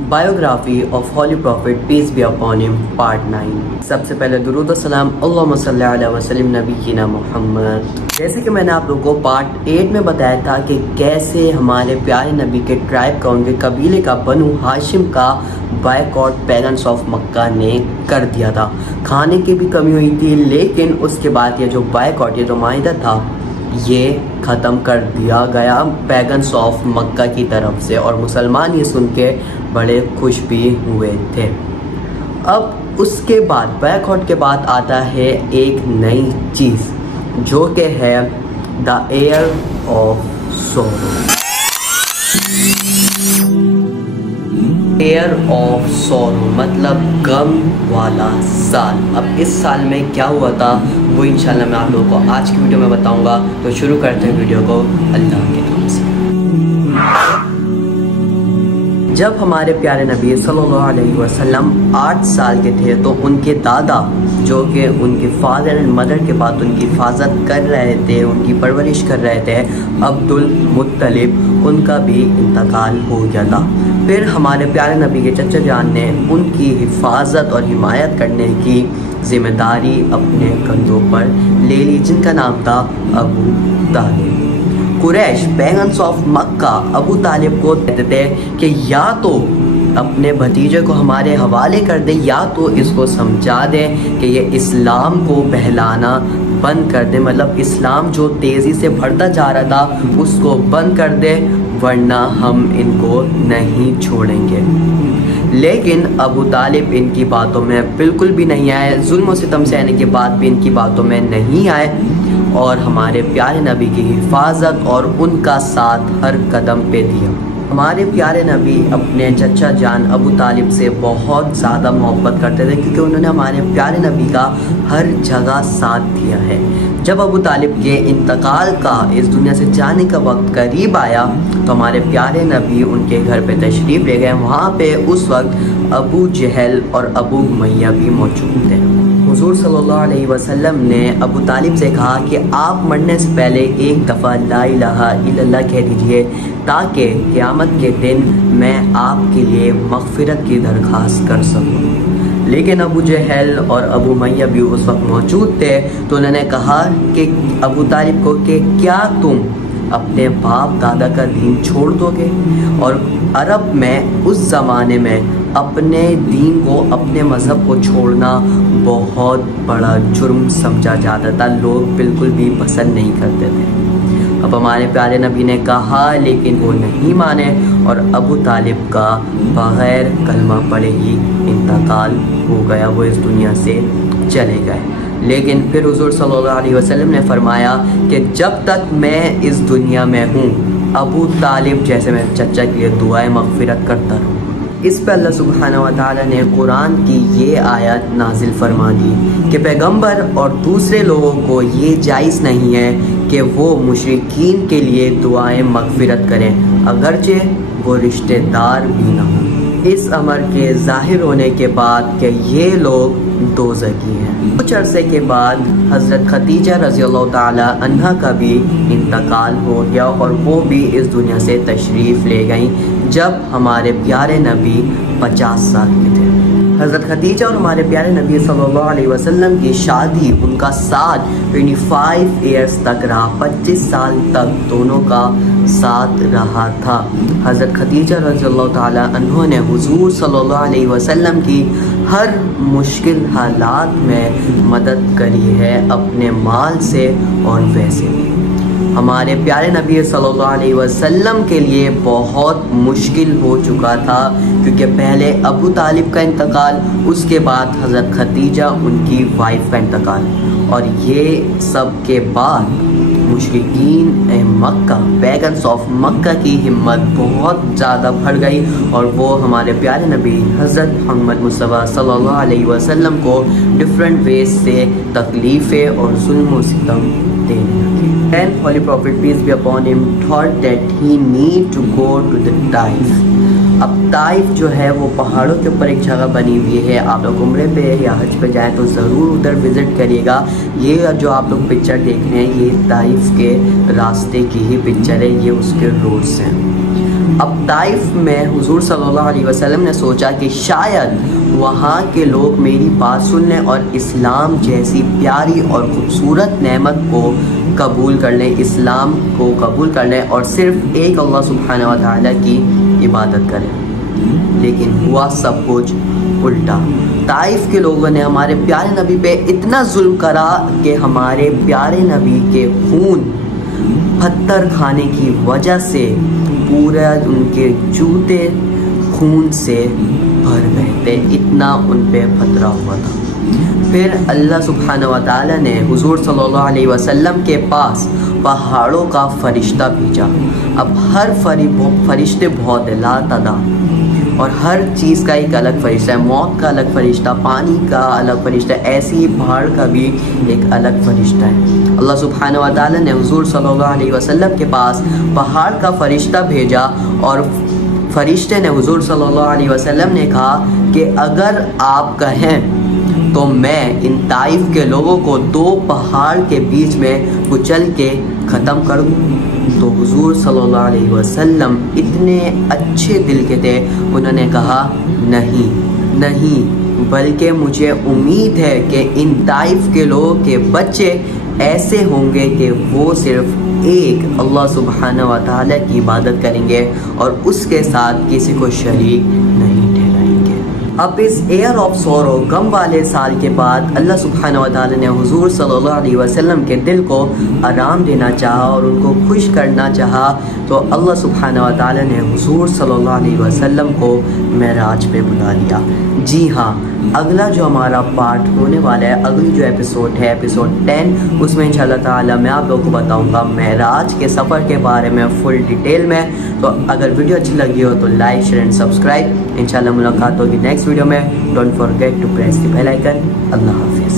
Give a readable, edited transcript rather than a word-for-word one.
Biography of holy prophet peace be upon him part 9। सबसे पहले दुरूद व सलाम अल्लाहुम्मा सल्ली अला वसल्लम नबीना मुहम्मद। जैसे कि मैंने आप लोगों को पार्ट 8 में बताया था कि कैसे हमारे प्यारे नबी के ट्राइब का, उनके कबीले का, बनु हाशिम का बायकॉट पैगन्स ऑफ मक्का ने कर दिया था। खाने की भी कमी हुई थी, लेकिन उसके बाद ये जो बायकॉट, ये जो माहिदा था, ये ख़त्म कर दिया गया पैगन्स ऑफ मक्का की तरफ से, और मुसलमान ये सुन के बड़े खुश भी हुए थे। अब उसके बाद बायकॉट के बाद आता है एक नई चीज़ जो कि है द ईयर ऑफ सोरो। ईयर ऑफ सोरो मतलब गम वाला साल। अब इस साल में क्या हुआ था वो इंशाल्लाह मैं आप लोगों को आज की वीडियो में बताऊंगा। तो शुरू करते हैं वीडियो को अल्लाह के नाम से। जब हमारे प्यारे नबी सल्लल्लाहु अलैहि वसल्लम 8 साल के थे तो उनके दादा, जो कि उनके फादर एंड मदर के बाद उनकी हिफाजत कर रहे थे, उनकी परवरिश कर रहे थे, अब्दुल मुत्तलिब, उनका भी इंतकाल हो गया था। फिर हमारे प्यारे नबी के चचा जान ने उनकी हिफाजत और हिमायत करने की ज़िम्मेदारी अपने कंधों पर ले ली, जिनका नाम था अबू तालिब। कुरैश पैगन्स ऑफ मक्का अबू तालिब को कहते थे कि या तो अपने भतीजे को हमारे हवाले कर दे, या तो इसको समझा दे कि ये इस्लाम को बहलाना बंद कर दे, मतलब इस्लाम जो तेज़ी से बढ़ता जा रहा था उसको बंद कर दे, वरना हम इनको नहीं छोड़ेंगे। लेकिन अबू तालिब इनकी बातों में बिल्कुल भी नहीं आए, जुल्म सितम से आने के बाद भी इनकी बातों में नहीं आए, और हमारे प्यारे नबी की हिफाजत और उनका साथ हर कदम पे दिया। हमारे प्यारे नबी अपने चचा जान अबू तालिब से बहुत ज़्यादा मोहब्बत करते थे, क्योंकि उन्होंने हमारे प्यारे नबी का हर जगह साथ दिया है। जब अबू तालिब के इंतकाल का, इस दुनिया से जाने का वक्त करीब आया तो हमारे प्यारे नबी उनके घर पे तशरीफ़ ले गए। वहाँ पे उस वक्त अबू जहल और अबू उमय्या भी मौजूद थे। हुज़ूर सल्लल्लाहु अलैहि वसल्लम ने अबू तालिब से कहा कि आप मरने से पहले एक दफ़ा ला इलाहा इल्लल्लाह कह दीजिए, ताकि क़यामत के दिन मैं आपके लिए मग़फ़िरत की दरख्वास्त कर सकूं। लेकिन अबू जहल और अबू उमय्या भी उस वक्त मौजूद थे, तो उन्होंने कहा कि अबू तालिब को कि क्या तुम अपने बाप दादा का दीन छोड़ दोगे? और अरब में उस ज़माने में अपने दीन को, अपने मज़हब को छोड़ना बहुत बड़ा जुर्म समझा जाता था, लोग बिल्कुल भी पसंद नहीं करते थे। अब हमारे प्यारे नबी ने कहा, लेकिन वो नहीं माने, और अबू तालिब का बग़ैर कलमा पढ़े ही इंतकाल हो गया, वो इस दुनिया से चले गए। लेकिन फिर हुज़ूर सल्लल्लाहु अलैहि वसल्लम ने फरमाया कि जब तक मैं इस दुनिया में हूँ, अबू तालिब जैसे मैं चचा के लिए दुआएं मग़फ़िरत करता रहूँ। इस पर अल्लाह सुब्हानहू व तआला ने कुरान की ये आयत नाजिल फरमा दी कि पैगंबर और दूसरे लोगों को ये जायज़ नहीं है कि वो मुशरिकीन के लिए दुआएं मग़फ़िरत करें, अगरचे वो रिश्तेदार भी ना हों। इस अमर के ज़ाहिर होने के बाद कि ये लोग दोज़खी हैं। कुछ अरसे के बाद हज़रत खदीजा रज़ियल्लाहु ताला अन्हा का भी इंतकाल हो गया, और वो भी इस दुनिया से तशरीफ़ ले गईं जब हमारे प्यारे नबी 50 साल के थे। हज़रत खदीजा और हमारे प्यारे नबी सल्लल्लाहु अलैहि वसल्लम की शादी, उनका साथ 25 ईयर्स तक रहा, 25 साल तक दोनों का साथ रहा था। हज़रत खदीजा रज़ियल्लाहु ताला अन्हा ने हुज़ूर सल्लल्लाहु अलैहि वसल्लम की हर मुश्किल हालात में मदद करी है, अपने माल से और वैसे भी। हमारे प्यारे नबी सल्लल्लाहु अलैहि वसल्लम के लिए बहुत मुश्किल हो चुका था, क्योंकि पहले अबू तालिब का इंतकाल, उसके बाद हज़रत खदीजा उनकी वाइफ का इंतकाल, और ये सब के बाद मुशरिकीन मक्का, पैगन्स ऑफ मक्का की हिम्मत बहुत ज़्यादा बढ़ गई, और वो हमारे प्यारे नबी हज़रत मोहम्मद मुस्तफ़ा सल्लल्लाहु अलैहि वसल्लम को डिफरेंट वेज से तकलीफ़ें और जुल्म व सितम देने लगे। Then Holy Prophet peace be upon him thought that he need to go to the Taif। अब ताइफ जो है वो पहाड़ों के ऊपर एक जगह बनी हुई है। आप लोग उम्रे पे या हज पे जाएँ तो ज़रूर उधर विज़िट करिएगा। ये जो आप लोग पिक्चर देख रहे हैं, ये ताइफ के रास्ते की ही पिक्चर है, ये उसके रोड्स हैं। اب طائف میں حضور صلی اللہ علیہ وسلم نے سوچا کہ شاید وہاں کے لوگ میری بات سن لیں اور اسلام جیسی پیاری اور خوبصورت نعمت کو قبول کر لیں، اسلام کو قبول کر لیں اور صرف ایک اللہ سبحانہ و تعالیٰ کی عبادت کریں۔ لیکن ہوا سب کچھ الٹا۔ طائف کے لوگوں نے ہمارے پیارے نبی پہ اتنا ظلم کرا کہ ہمارے پیارے نبی کے خون پتھر کھانے کی وجہ سے پورا ان کے جوتے خون سے بھر گئے تھے، اتنا ان پہ پتھرا ہوا تھا۔ پھر اللہ سبحانہ و تعالیٰ نے حضور صلی اللہ علیہ وسلم کے پاس پہاڑوں کا فرشتہ بھیجا۔ اب ہر فرشتے بہت لا تعداد اور ہر چیز کا ایک الگ فرشتہ ہے، موت کا الگ فرشتہ، پانی کا الگ فرشتہ، ایسے ہی پہاڑ کا بھی ایک الگ فرشتہ ہے۔ اللہ سبحانہ و تعالیٰ نے حضور صلی اللہ علیہ وسلم کے پاس پہاڑ کا فرشتہ بھیجا اور فرشتے نے حضور صلی اللہ علیہ وسلم نے کہا کہ اگر آپ کہیں تو میں ان طائف کے لوگوں کو 2 پہاڑ کے بیچ میں کچل کے ختم کر دوں۔ تو حضور صلی اللہ علیہ وسلم اتنے اچھے دل کے تھے، انہوں نے کہا نہیں، بلکہ مجھے امید ہے کہ ان طائف کے لوگوں کے بچے ایسے ہوں گے کہ وہ صرف ایک اللہ سبحانہ و تعالیٰ کی عبادت کریں گے اور اس کے ساتھ کسی کو شریک نہیں ٹھہرائیں گے۔ اب اس ایئر آف سورو، غم والے سال کے بعد اللہ سبحانہ و تعالیٰ نے حضور صلی اللہ علیہ وسلم کے دل کو آرام دینا چاہا اور ان کو خوش کرنا چاہا، تو اللہ سبحانہ و تعالیٰ نے حضور صلی اللہ علیہ وسلم کو معراج پہ بلا لیا۔ جی ہاں، اگلا جو ہمارا پارٹ ہونے والا ہے، اگلی جو ایپیسوڈ ہے ایپیسوڈ 10، اس میں انشاءاللہ تعالیٰ میں آپ لوگوں کو بتاؤں گا معراج کے سفر کے بارے میں فل ڈیٹیل میں۔ تو اگر ویڈیو اچھی لگی ہو تو لائک، شیئر اینڈ سبسکرائب۔ انشاءاللہ ملاقات ہوگی نیکسٹ ویڈیو میں۔ Don't forget to press the bell icon. اللہ حافظ۔